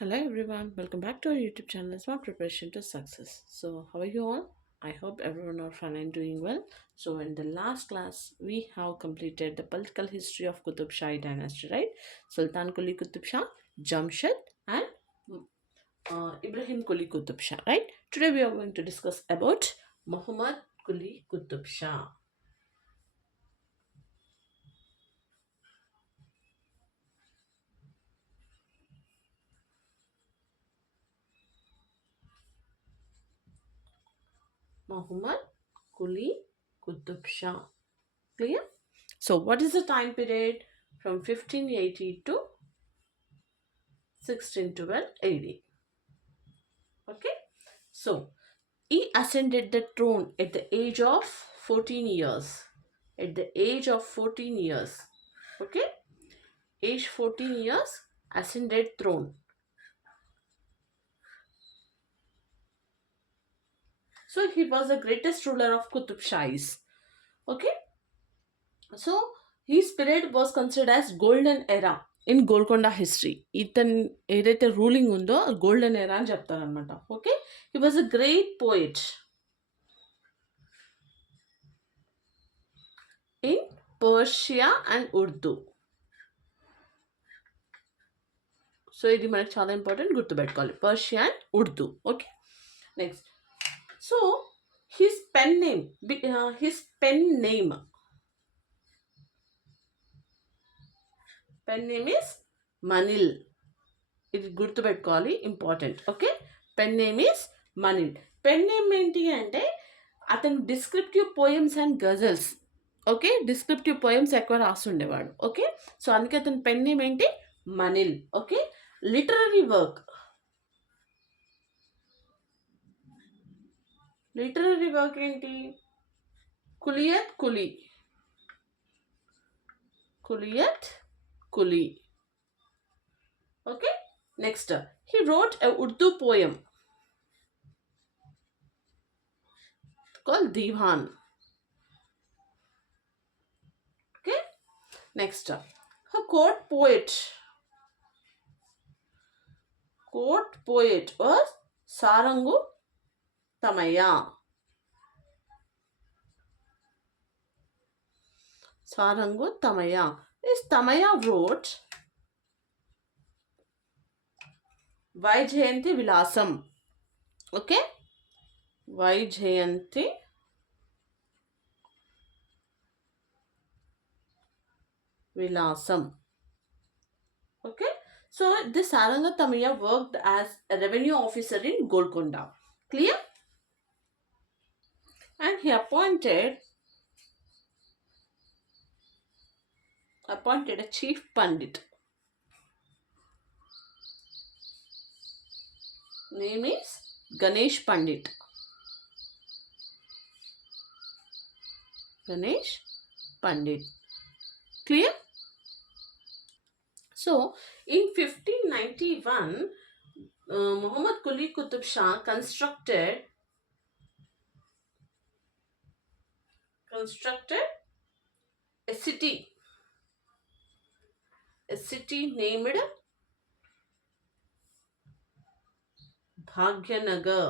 Hello everyone, welcome back to our YouTube channel Smart Preparation to Success. So, how are you all? I hope everyone are fine and doing well. So, in the last class, we have completed the political history of Qutub Shahi dynasty, right? Sultan Quli Qutub Shah, Jamshid, and Ibrahim Quli Qutub Shah, right? Today, we are going to discuss about Muhammad Quli Qutub Shah. Muhammad Quli Qutub Shah. Clear? So, what is the time period from 1580 to 1612 AD? Okay, so he ascended the throne at the age of 14 years. At the age of 14 years, okay, age 14 years, ascended throne. So he was the greatest ruler of Qutub Shahis. Okay, so his period was considered as golden era in Golconda history. ఇతను ఏదైతే రూలింగ్ ఉందో golden era అని చెప్తారనమాట. Okay, he was a great poet in Persia and Urdu. So ఇది మనకు చాలా important, గుర్తుపెట్టుకోవాలి, Persia and Urdu. Okay, next. So his pen name is Manil. ఇది గుర్తుపెట్టుకోవాలి, important. Okay, pen name is Manil. Pen name ఏంటి అంటే అతను descriptive poems and ghazals, okay, descriptive poems ఎక్కువ రాస్తుండేవాడు. ఓకే, సో అందుకే అతని పెన్ నేమ్ ఏంటి, మనిల్. ఓకే, లిటరరీ వర్క్ ఏంటి, Kulliyat Quli. Okay, next, he wrote a Urdu poem called Divan. Okay, next, her court poet was Sarangu Tamaya. This Tamaya wrote Vaijayanti Vilasam. Okay, Vaijayanti Vilasam. Okay, so this Saranga Tamaya worked as a revenue officer in Golconda. Clear? And he appointed a chief pandit. Name is Ganesh Pandit. Clear? So in 1591, Muhammad Quli Qutub Shah constructed a city named Bhagyanagar.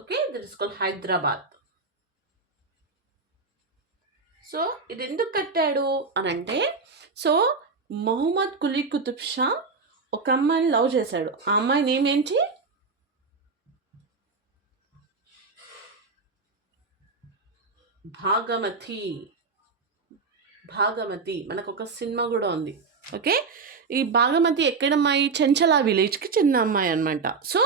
Okay, that is called Hyderabad. So ఇది ఎందుకు కట్టాడు అని అంటే, సో మొహమ్మద్ కులీ కుతుబ్ షా ఒక అమ్మాయిని లవ్ చేశాడు. ఆ అమ్మాయి నేమ్ ఏంటి, భాగమతి. మనకు ఒక సినిమా కూడా ఉంది. ఓకే, ఈ భాగమతి ఎక్కడమ్మాయి, చెంచలా విలేజ్కి చెందిన అమ్మాయి అనమాట. సో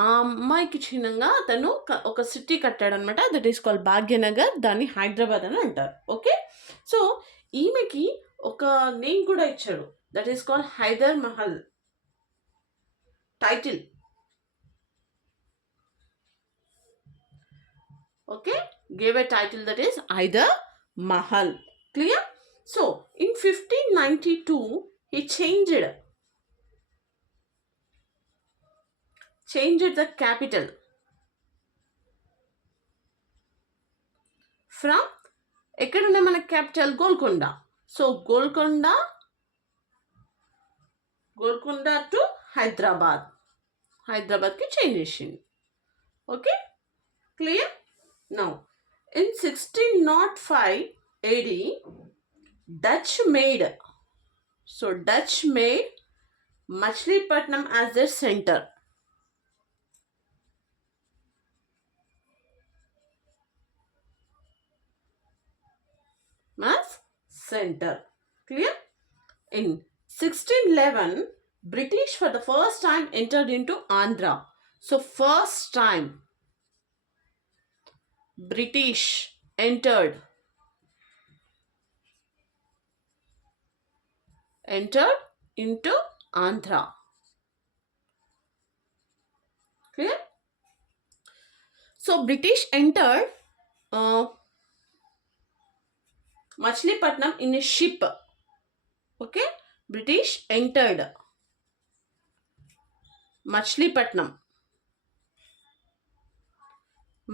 ఆ అమ్మాయికి చిన్నగా అతను ఒక సిటీ కట్టాడనమాట. That is called Bhagyanagar. దాన్ని హైదరాబాద్ అని అంటారు. ఓకే, సో ఈమెకి ఒక నేమ్ కూడా ఇచ్చాడు. That is called Hyder Mahal title. Okay, gave a title that is Hyder Mahal. Clear? So in 1592 he changed the capital from ఎక్కడున్న మన క్యాపిటల్ గోల్కొండ. సో గోల్కొండ గోల్కొండ టు హైదరాబాద్. హైదరాబాద్కి చేంజ్ చేసింది. Okay, clear. Now in 1605 AD, Dutch made Machilipatnam as their center. Clear? In 1611, British for the first time entered into Andhra. So first time British entered into Andhra. Clear? So British entered Machilipatnam in a ship. Okay, British entered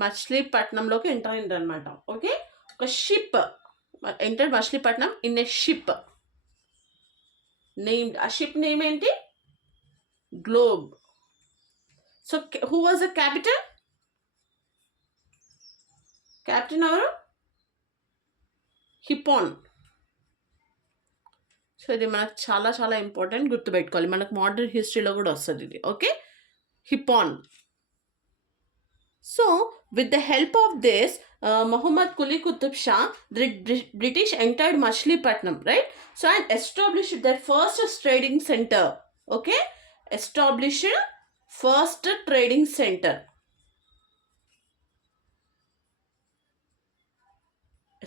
మచిలీపట్నంలోకి enter అయింది అనమాట. Okay, ఒక ship enter Machilipatnam in a ship named, ఆ ship name ఏంటి? Globe. So who was the captain? Captain ఎవరు? Hippon. So ఇది మనకు చాలా చాలా ఇంపార్టెంట్, గుర్తుపెట్టుకోవాలి. మనకు మోడర్న్ హిస్టరీలో కూడా వస్తుంది ఇది. ఓకే, హిపోన్. So, with the help of this, Muhammad Quli Qutub Shah, the British entered Machilipatnam, right? So, and established their first trading center. Okay? Established first trading center.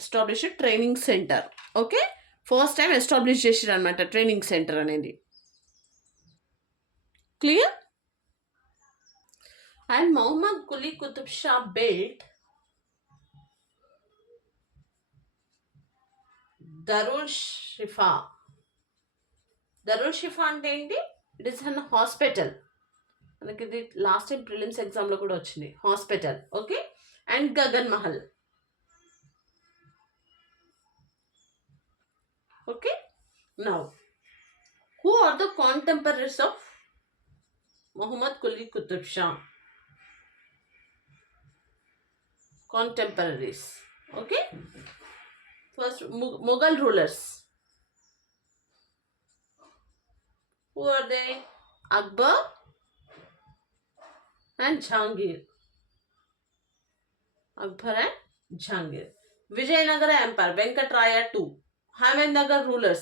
Established training center. Okay? First time established చేసారు అనమాట training centre అనేది. Clear? And Muhammad Quli Qutub Shah built Darul Shifa. Darul Shifa అంటే ఏంటి? It is an hospital. మనకి ఇది last time prelims ఎగ్జామ్లో కూడా వచ్చింది, hospital. Okay, and Gagan Mahal. Okay, now who are the contemporaries of Muhammad Quli Qutub Shah? Contemporaries. Okay, first Mughal rulers. Who are they? Akbar and Jahangir. Akbar and Jahangir. Vijayanagara Empire, Venkatraya II. Ahmednagar rulers,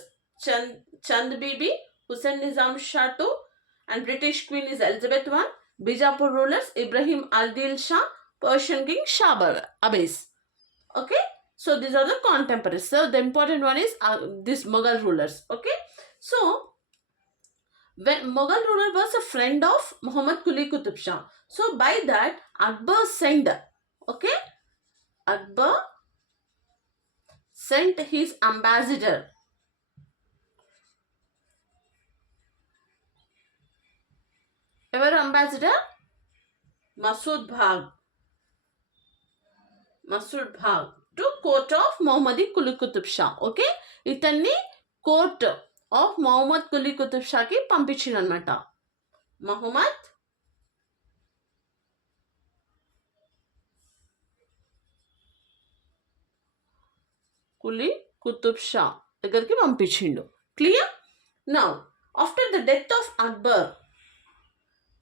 Chand Bibi, Hussain Nizam Shah II, and British Queen is Elizabeth I. Bijapur rulers, Ibrahim Adil Shah, Persian King Shah Abbas. Okay, so these are the contemporaries. So the important one is this Mughal rulers. Okay, so when Mughal ruler was a friend of Muhammad Quli Qutub Shah, so by that Akbar sent, okay, Akbar sent his ambassador. Ever ambassador? Masood Bhag to court of Muhammad Quli Qutub Shah. Okay, ఇతన్ని court of Mohammad Quli Qutub షాకి పంపించింది అనమాట. మొహమ్మద్ కులీ కుతుబ్ షా దగ్గరికి పంపించిండు. Clear? Now after the death of Akbar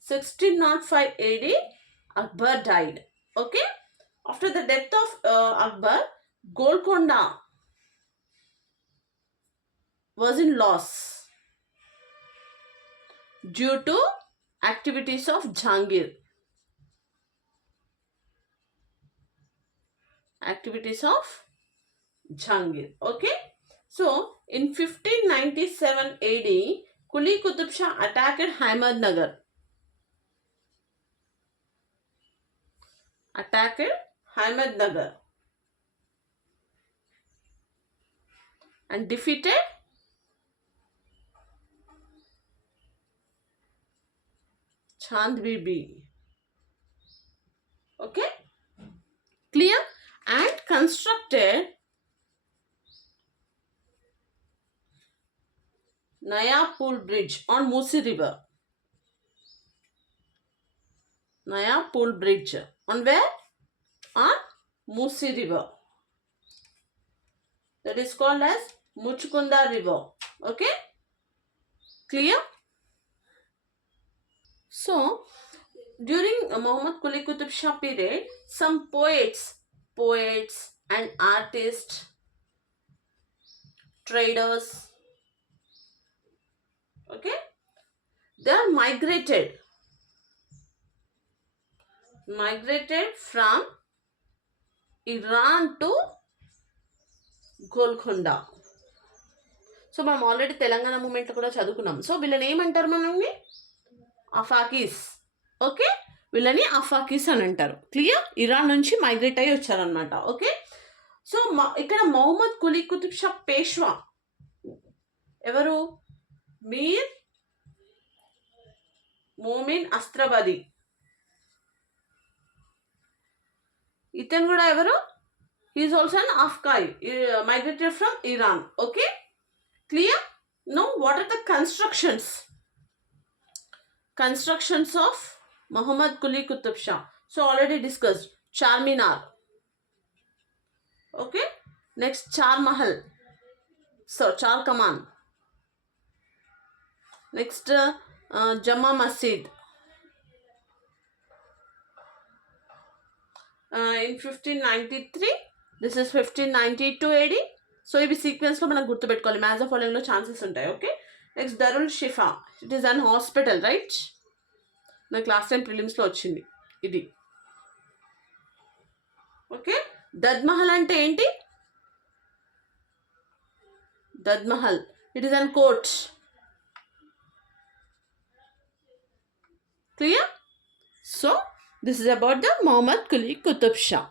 1605 AD, Akbar died. Okay, after the death of Akbar, Golconda was in loss due to activities of Jahangir. Okay, so in 1597 AD, Quli Qutub Shah attacked Ahmednagar. And defeated Chand Bibi. Okay, clear? And constructed Naya Pool Bridge on Musi River. Naya Pool Bridge. On where? On Musi River. That is called as Muchkunda River. Okay? Clear? So, during Muhammad Quli Qutub Shah period, some poets and artists, traders, okay, they are migrated from Iran to Golconda. So మనం ఆల్రెడీ తెలంగాణ మూమెంట్లో కూడా చదువుకున్నాం. సో వీళ్ళని ఏమంటారు మనల్ని? అఫాకీస్. ఓకే, వీళ్ళని అఫాకీస్ అని అంటారు. క్లియర్? ఇరాన్ నుంచి మైగ్రేట్ అయ్యి వచ్చారనమాట. ఓకే, సో ఇక్కడ మొహమ్మద్ కులీ కుతుబ్ షా పేష్వా ఎవరు? మీర్ మోమిన్ అస్త్రబది. ఇతను కూడా ఎవరు? హీఈస్ ఆల్సో అన్ అఫ్ఘాయి, migrated from Iran. Okay, clear? Now what are the constructions of Muhammad Quli Qutub Shah? So already discussed. Charminar. Okay, next Char Mahal. So Char Kaman. Next Jama Masjid. In 1593, this is 1592 AD. So ఇవి సీక్వెన్స్లో మనం గుర్తుపెట్టుకోవాలి. Maths of ఫాలోయింగ్లో chances ఉంటాయి. Okay, next Darul Shifa. It is an hospital, right? నాకు last time ప్రిలిమ్స్లో వచ్చింది ఇది. ఓకే, దద్మహల్ అంటే ఏంటి? Dadmahal, it is a court. Clear? So this is about the Mohammad Quli Qutub Shah.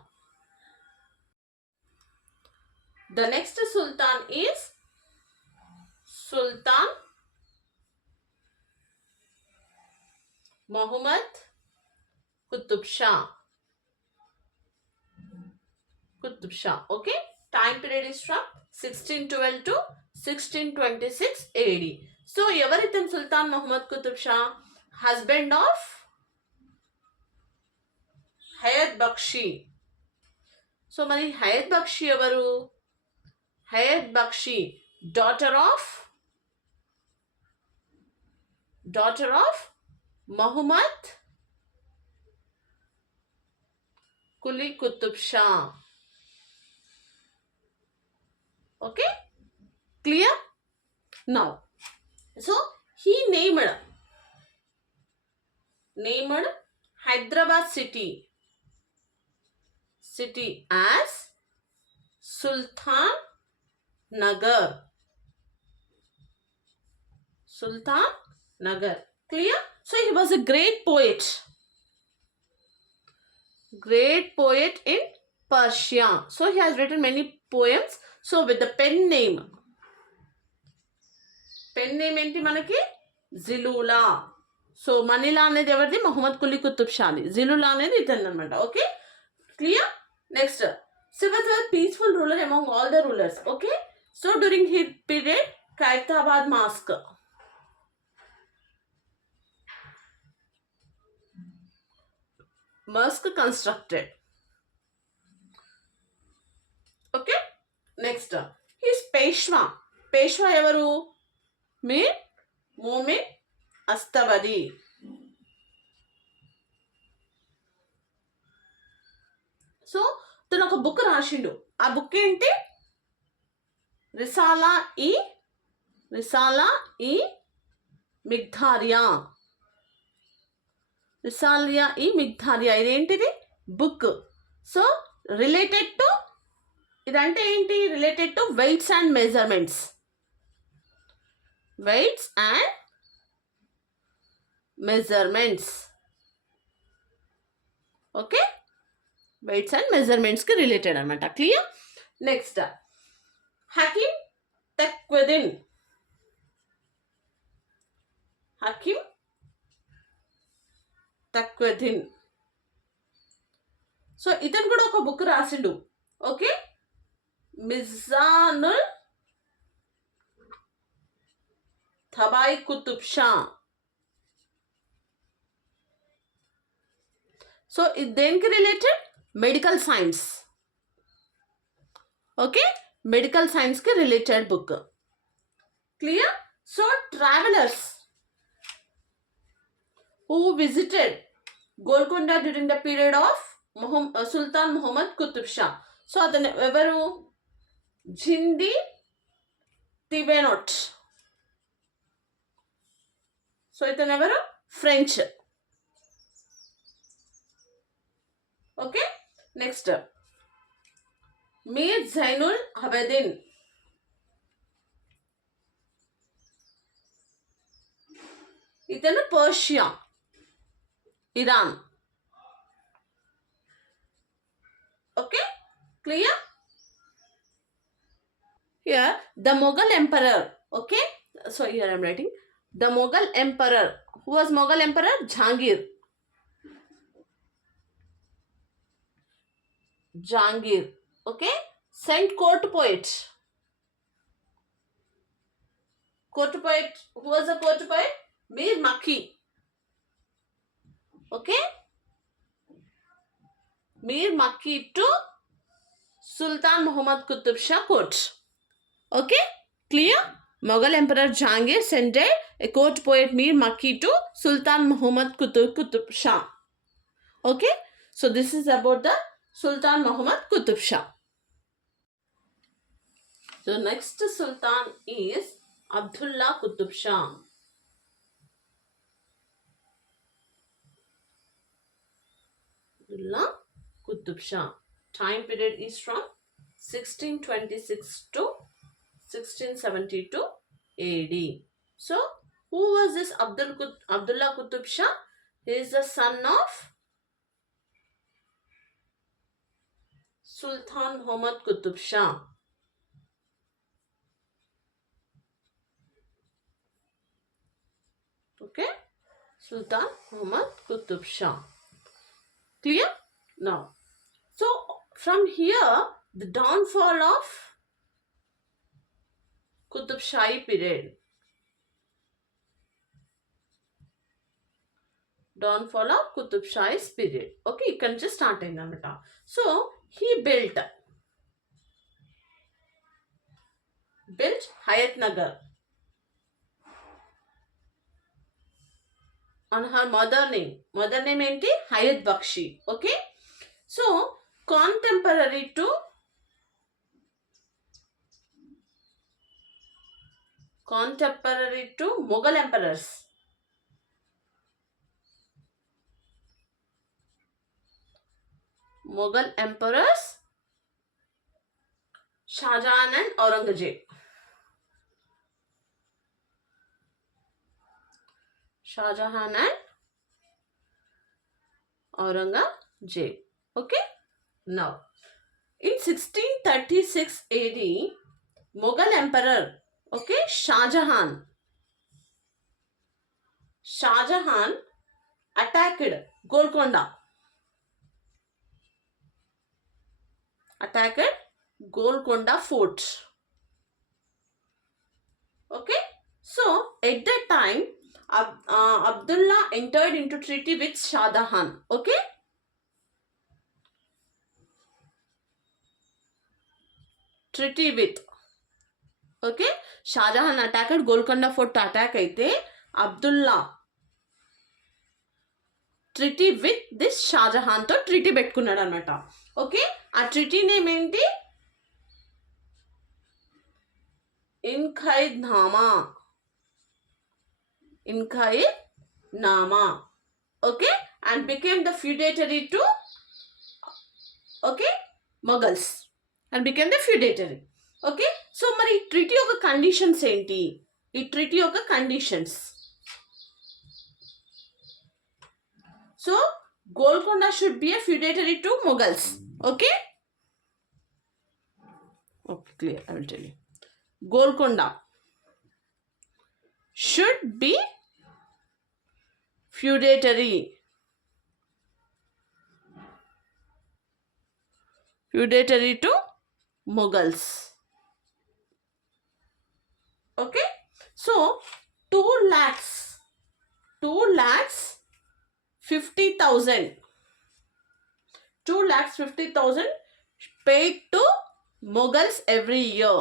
The next Sultan is Sultan Muhammad Qutub Shah. Okay, time period is from 1612 to 1626 AD. So ఎవరితన్ sultan Mohammad Qutub Shah? Husband of Hayat Bakshi. So మరి హయత్ బక్షి ఎవరు? Hayat Bakshi daughter of Mohammad Quli Qutub Shah. Okay, clear? Now so he named Hyderabad city as Sultan Nagar. Clear? So he was a great poet in Persia. So he has written many poems. So with the pen name ఏంటి మనకి? జిలులా. So Manila అనేది ఎవరిది? మొహమ్మద్ కులీ కుతుబ్ షాది. జిలులా అనేది ఇతను అనమాట. Okay, clear? Next, he was a peaceful ruler among all the rulers. Okay, so during his period, Kaitabad Mosque. Constructed. Okay, next, his Peshwa evaru? Mir Momin Astabadi. So తను ఒక book రాసిండు. ఆ బుక్ ఏంటి? రిసాలా ఈ మిగ్ధారియా. ఇదేంటిది? బుక్. సో రిలేటెడ్ టు, ఇదంటే ఏంటి? రిలేటెడ్ టు వెయిట్స్ అండ్ మెజర్మెంట్స్. ఓకే, వెయిట్స్ అండ్ మెజర్మెంట్స్కి రిలేటెడ్ అనమాట. Clear? Next, Hakim Taqiuddin. So ఇతను కూడా ఒక బుక్ రాసిండు. Okay, Mizanul Thabai Qutub Shah. So ఇది దేనికి related? Medical science. Okay, medical సైన్స్కి related book. Clear? So travellers who visited Golconda during the period of Sultan Muhammad Qutub Shah. So అతను ఎవరు? జింది టిబెనోట్. సో ఇతను ఎవరు? ఫ్రెంచ్. ఓకే, నెక్స్ట్ మీర్ జైనుల్ అబెదిన్. ఇతను Persia, Iran. Okay, clear? Here the Mughal emperor. Okay, so here I am writing the Mughal emperor. Who was Mughal emperor? Jahangir. Jahangir. Okay, sent court poet. Court poet. Who was the court poet? Mir Makki. Okay, Mir Makki to Sultan Muhammad Qutub Shah court. Okay, clear? Mughal Emperor Jahangir sent a court poet Mir Makki to Sultan Muhammad Qutub Shah. Okay, so this is about the Sultan Muhammad Qutub Shah. The next Sultan is Abdullah Qutub Shah. Abdullah Qutub Shah. Time period is from 1626 to 1672 AD. So, who was this Abdullah Qutub Shah? He is the son of Sultan Muhammad Qutub Shah. Okay, Sultan Muhammad Qutub Shah. Clear? Now, so from here, the downfall of Qutub Shahi period. Downfall of Qutub Shahi's period. Okay, you can just start in the So he built Hayat Nagar on her mother name. Mother name enti Hayat Bakshi. Okay, so contemporary to Mughal emperors. Mughal emperors Shah Jahan and Aurangzeb. Shah Jahan and Aurangzeb. Okay, now in 1636 AD, Mughal emperor, okay, Shah Jahan attacked Golconda. Fort. Okay, so at that time Abdullah entered into treaty with Shah Jahan. Okay, treaty with. Okay, Shah Jahan attacked Golconda Fort attack aithe Abdullah treaty with this Shah Jahan తో treaty పెట్టుకున్నాడు అనమాట. Okay, ఆ treaty name ఏంటి? Inqiyadnama. Okay, and became the feudatory to Mughals and became the feudatory. Okay, so మరి ట్రీటీ యొక్క కండిషన్స్ ఏంటి? ఈ ట్రీటీ యొక్క conditions. So, Golconda should be a feudatory to Mughals. Okay? Okay, clear. I will tell you. Golconda should be feudatory to Mughals. Okay? So, 2 lakhs 2,50,000 2,50,000 paid to Mughals every year.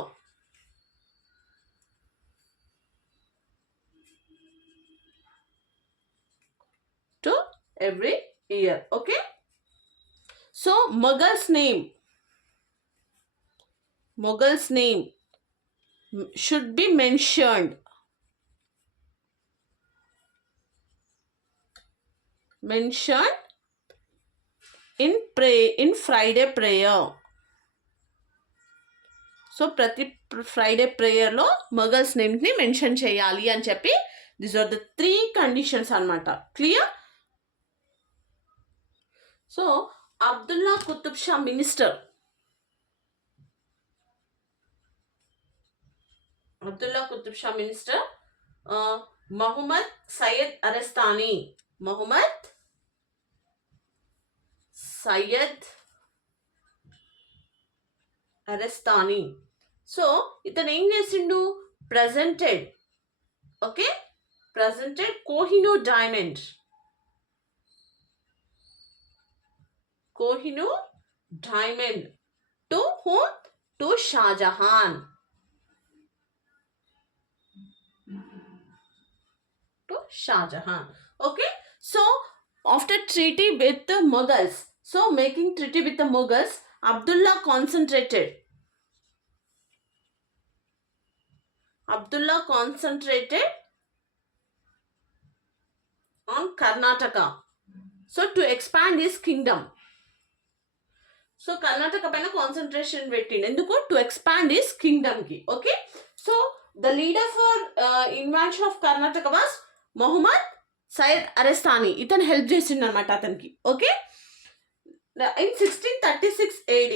To every year. Okay. So Mughal's name should be mentioned in Friday prayer. So ప్రతి Friday ప్రేయర్లో మొఘల్స్ నేమ్ని mention చేయాలి అని చెప్పి these are the 3 conditions అన్నమాట. Clear? So Abdullah Qutub Shah minister Mohammad Sayyid Ardestani. So ఇతను ఏం చేసిండు? Presented Kohinoor diamond to whom? To Shahjahan. Okay. So after treaty with the Mughals, making treaty with the Mughals, Abdullah concentrated on Karnataka. So to expand his kingdom. So Karnataka paina concentration పెట్టిండు. ఎందుకు? To expand his kingdom ki. Okay. So the leader for invasion of Karnataka was Muhammad Sayyid Arestani. ఇతను హెల్ప్ చేసిండు అనమాట అతనికి. Okay. In 1636 AD,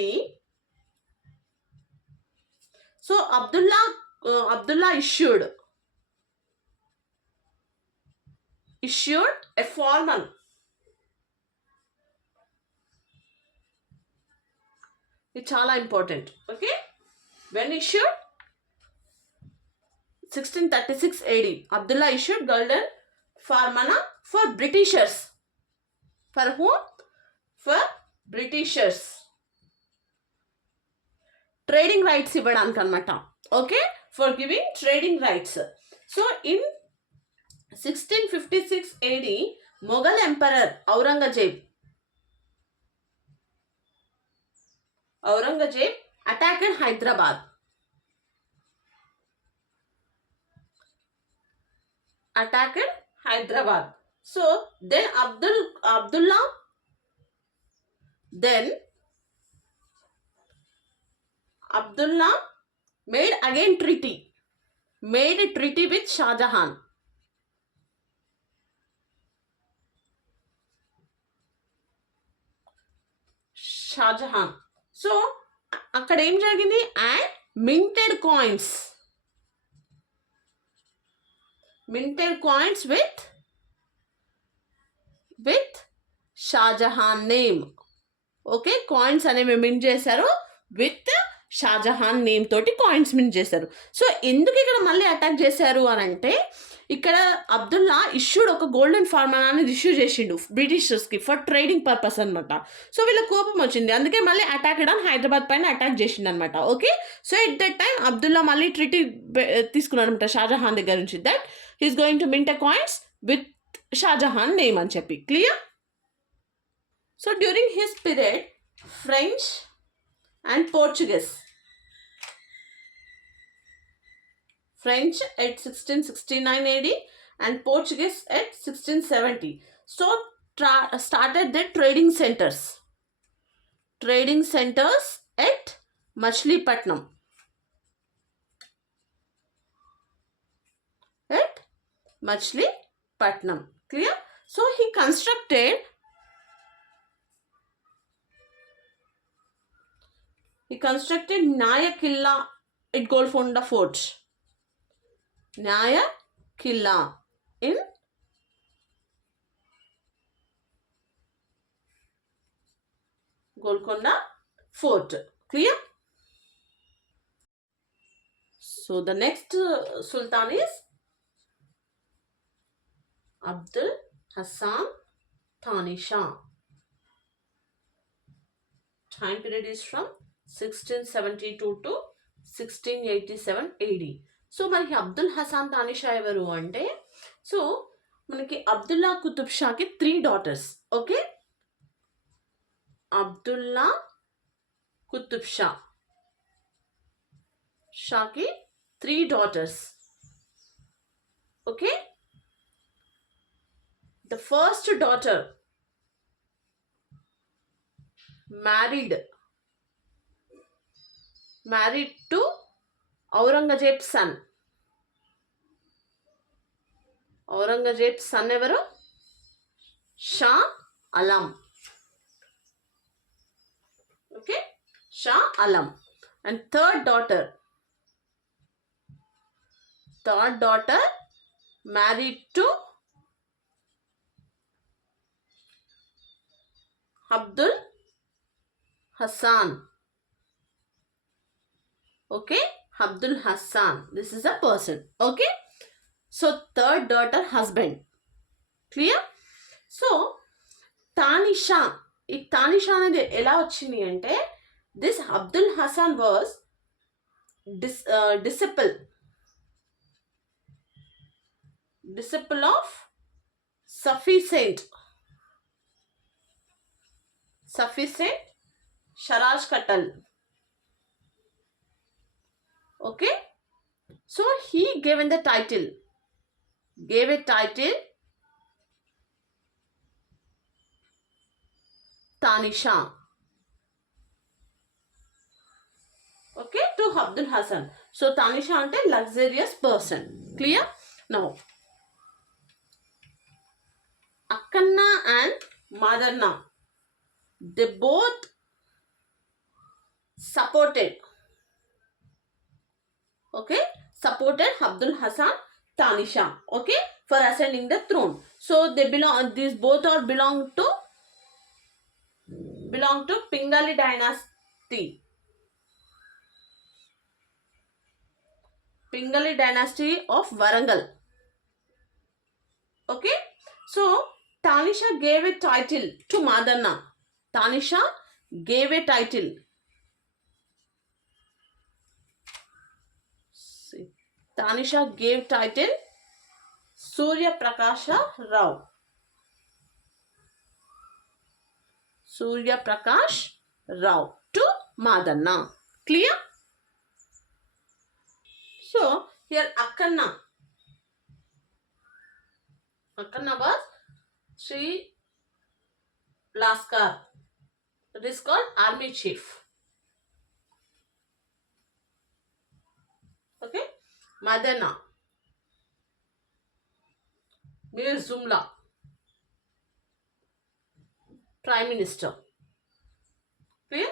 so Abdullah issued a formal ఇది చాలా important. Okay. when issued 1636 AD, Abdullah issued golden farmana for Britishers. For whom? For Britishers. Trading rights ఇవ్వడానికి అనమాట. Okay. For giving trading rights. So in 1656 AD, Mughal Emperor Aurangzeb attacked Hyderabad. So then Abdullah made a treaty with Shahjahan. So అక్కడ ఏం జరిగింది? And minted coins with Shahjahan name. Okay. Coins అనేవి mint చేశారు with Shahjahan name తోటి coins mint చేశారు. So ఎందుకు ఇక్కడ మళ్ళీ అటాక్ చేశారు అని అంటే, ఇక్కడ అబ్దుల్లా ఇష్యూడ్ ఒక గోల్డెన్ ఫార్ములా అనేది ఇష్యూ చేసిండు బ్రిటిషర్స్కి ఫర్ ట్రేడింగ్ పర్పస్ అనమాట. సో వీళ్ళ కోపం వచ్చింది, అందుకే మళ్ళీ అటాక్ ఆన్ హైదరాబాద్ పైన అటాక్ చేసిండు అనమాట. Okay. So at that time Abdullah మళ్ళీ ట్రీటీ తీసుకున్నాడు అనమాట షాజహాన్ దగ్గర నుంచి, that he's going to mint a coins with Shahjahan name అని చెప్పి. Clear? So during his period French and Portuguese at 1669 AD and Portuguese at 1670. So started the trading centers at Machilipatnam. Clear? So he constructed Naya Killa at Golconda Fort. Naya Killa in Golconda Fort. Clear? So the next Sultan is Abdul Hassan Tanisha. Time period is from 1672 to 1687 AD. So మనకి అబ్దుల్ హసాన్ తానిషా ఎవరు అంటే, so మనకి అబ్దుల్లా కుతుబ్ షాకి 3 daughters. Okay, Abdullah Qutub షాకి 3 daughters. Okay, the first daughter married to Aurangzeb's son. Aurangzeb's son evaru? Shah Alam. Okay, Shah Alam. And third daughter married to Abdul Hassan. Okay, Abdul Hassan. This is a person. Okay, so third daughter husband. Clear? So Tanisha, ఈ తానిషా అనేది ఎలా వచ్చింది అంటే, this Abdul Hasan was disciple of Sufi Saint Sharaj Katal. Okay, so he gave a title Tanisha, okay, to Abdul Hassan. So Tanisha ante luxurious person. Clear? Now Akkanna and Madanna, they both supported Abdul Hassan Tanisha, okay, for ascending the throne. So these both are belong to Pingali dynasty of Warangal. Okay, so Tanisha gave a title to Madanna. Tanisha gave a title. Tanisha gave title Surya Prakash Rao to Madanna. Clear? So here Akkanna was Sri Laskar. It is called army chief. Okay, Madanna, Mir Jumla, Prime Minister. Okay,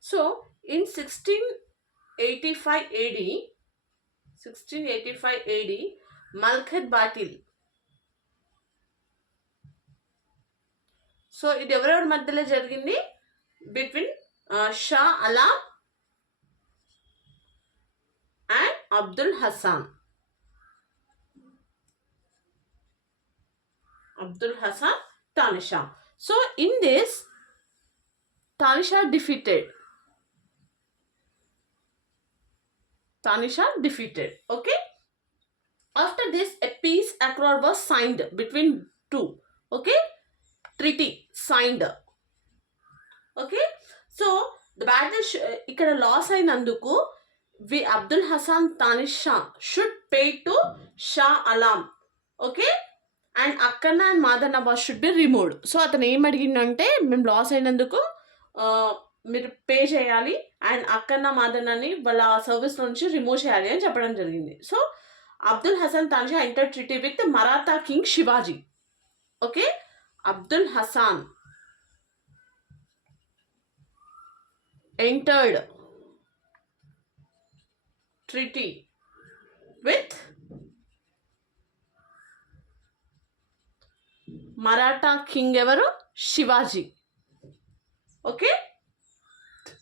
so in 1685 AD, Malkhet Batil. So ఇది ఎవరెవరి మధ్యలో జరిగింది? బిట్వీన్ షా అలా అండ్ Abdul Hassan Tanisha. So in this, Tanisha defeated. Okay, after this a peace accord was signed between two. Okay, treaty signed. Okay, so the battle ikkada loss ayinanduku we Abdul Hassan Tanisha should pay to Shah Alam. Okay, and Akkanna and Madanna should be removed. So atanu em adigindante mem loss ayinanduku మీరు pay చేయాలి and Akkanna మాదన్నని వాళ్ళ service నుంచి remove చేయాలి అని చెప్పడం జరిగింది. So Abdul Hasan Tanisha enter treaty with Maratha king Shivaji. Okay, Abdul Hasan entered treaty with Maratha king evaru Shivaji. Okay,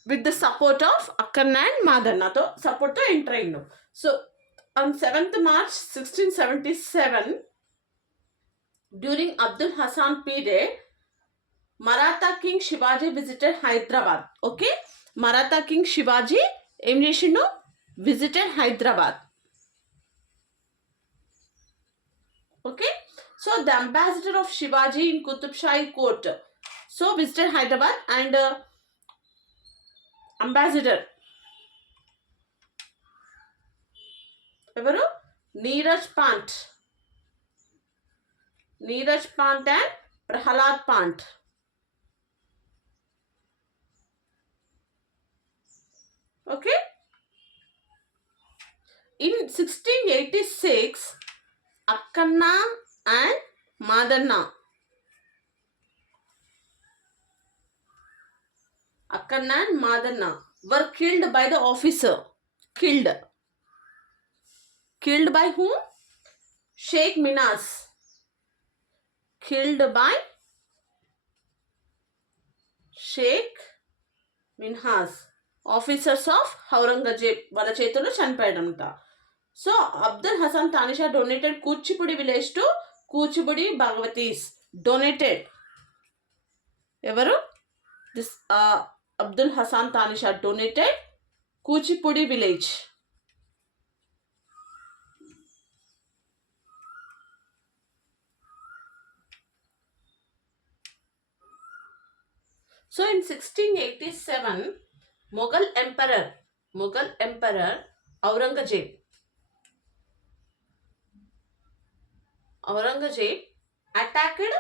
with the support of Akkanna and Madanna to support to enter in. So on 7th March 1677, During Abdul Hassan period, Maratha King Shivaji visited Hyderabad. Okay, Maratha King Shivaji em chesindu visited Hyderabad. Okay, so the ambassador of Shivaji in Qutub Shahi court so visited Hyderabad, and ambassador evaru Neeraj Pant and Prahalad Pant. Okay, in 1686, Akkanna and Madanna were killed by the officer. Killed by whom? Sheikh Minas. Killed by Sheikh Minhas, officers of Aurangzeb వాళ్ళ చేతుల్లో చనిపోయాడంట. So Abdul Hasan Tanisha donated Kuchipudi village to Kuchipudi Bhagavatis. Donated ఎవరు? This Abdul Hasan Tanisha donated Kuchipudi village. So in 1687, Mughal Emperor Aurangzeb attacked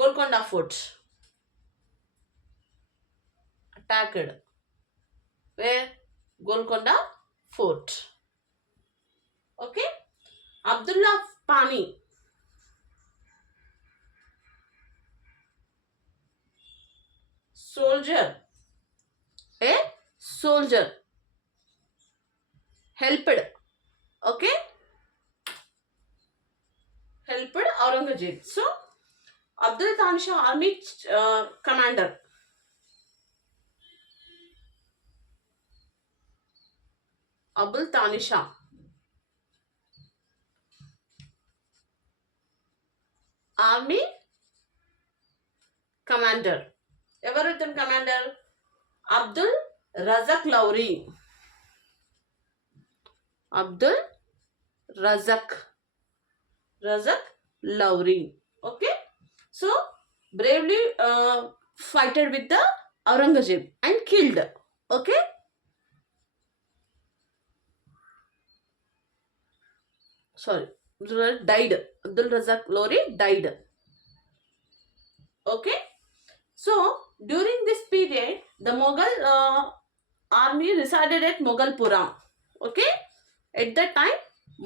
Golconda Fort. Where? Golconda Fort. Okay. Abdullah Pani soldier helped. Okay, helped Aurangzeb. So Abdul Tanisha army commander. Abdul Tanisha army commander. ఎవరు ఇతను commander? Abdul Razzaq Lari. Okay, so bravely fighted with the Aurangzeb and killed. Okay, died. Abdul Razak Lori died. Okay, so during this period, the Mughal army resided at Mughalpura. Okay, at that time,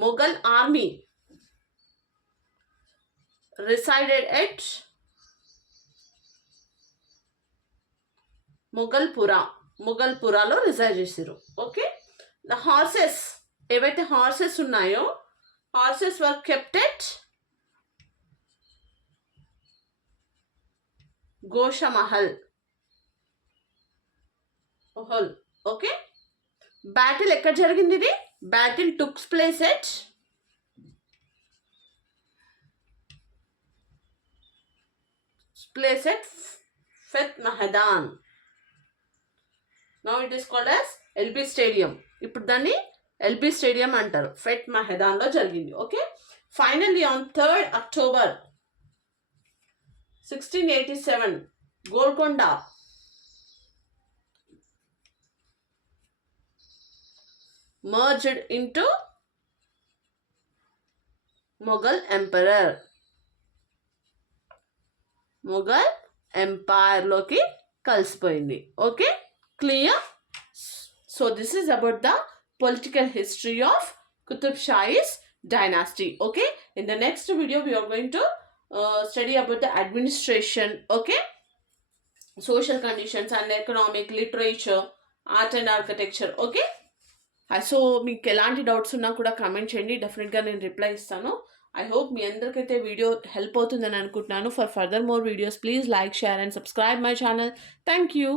Mughal army resided at Mughalpuralo reside చేసారు. Okay, the horses ఏవైతే హార్సెస్ ఉన్నాయో horses were kept at Gosha Mahal. Okay, battle ఎక్కడ జరిగింది? ఇది battle took place at Feth Mahadan. Now it is called as LB Stadium. ఇప్పుడు దాన్ని LB Stadium అంటారు. ఫెత్ మహదాన్ లో జరిగింది. Okay, finally on 3rd October 1687, Golconda merged into Mughal Empire లోకి కలిసిపోయింది. Okay, clear? So this is about the political history of Qutub Shahi's dynasty. Okay, in the next video we are going to study about the administration, okay, social conditions and economic, literature, art and architecture. Okay, so మీకు ఎలాంటి డౌట్స్ ఉన్నా కూడా కామెంట్ చేయండి, డెఫినెట్గా నేను reply ఇస్తాను. I hope మీ అందరికైతే వీడియో హెల్ప్ అవుతుందని అనుకుంటున్నాను. For further more videos please like, share and subscribe my channel. Thank you.